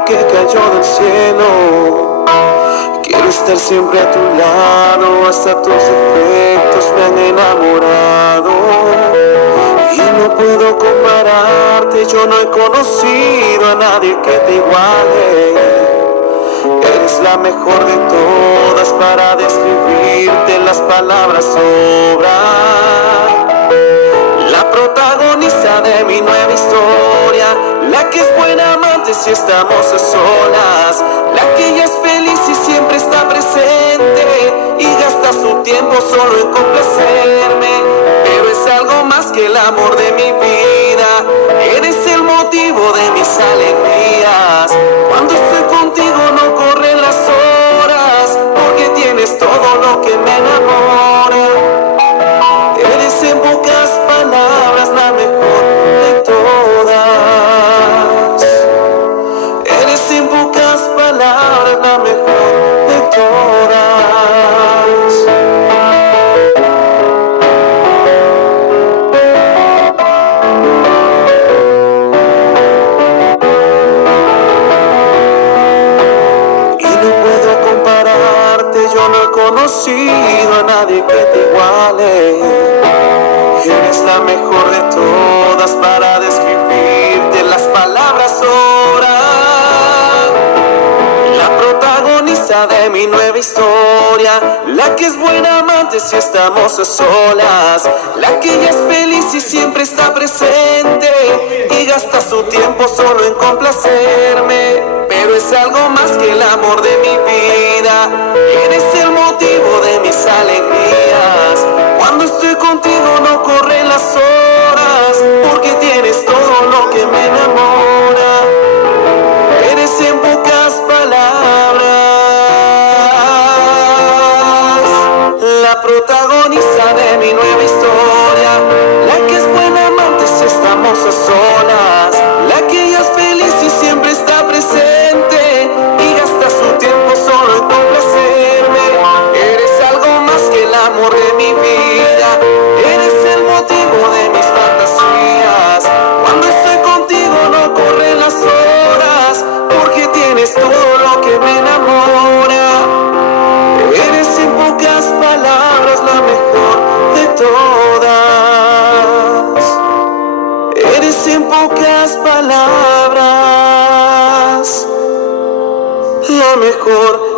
regalo que cayó del cielo. Quiero estar siempre a tu lado, hasta tus defectos me han enamorado. Y no puedo compararte, yo no he conocido a nadie que te iguale. Eres la mejor de todas, para describirte las palabras sobran. La protagonista de mi nueva historia, la que es buena amante si estamos a solas, la que ya es feliz y siempre está presente y gasta su tiempo solo en complacerme. Pero es algo más que el amor de mi vida, eres el motivo de mis alegrías. Cuando estoy contigo no corren las horas, porque tienes todo lo que me enamora. Eres en pocas palabras la mejor de todas. Eres en pocas palabras la mejor de todas. Y no puedo compararte, yo no he conocido a nadie que te iguale. Eres la mejor de todas, para describirte las palabras sobran. La protagonista de mi nueva historia, la que es buena amante si estamos a solas, la que ya es feliz y siempre está presente y gasta su tiempo solo en complacerme. Pero es algo más que el amor de mi vida, eres el motivo de mis alegrías. Cuando estoy contigo no corren las horas, porque tienes todo lo que me enamora. Eres en pocas palabras la protagonista de mi nueva historia, la que es buena amante si estamos a solas, la que ya es feliz y siempre está presente y gasta su tiempo solo en complacerme. Eres algo más que el amor de mi vida, eres el motivo de mis fantasías. Cuando estoy contigo no corren las horas, porque tienes todo lo que me enamora. Eres en pocas palabras la mejor de todas. Eres en pocas palabras la mejor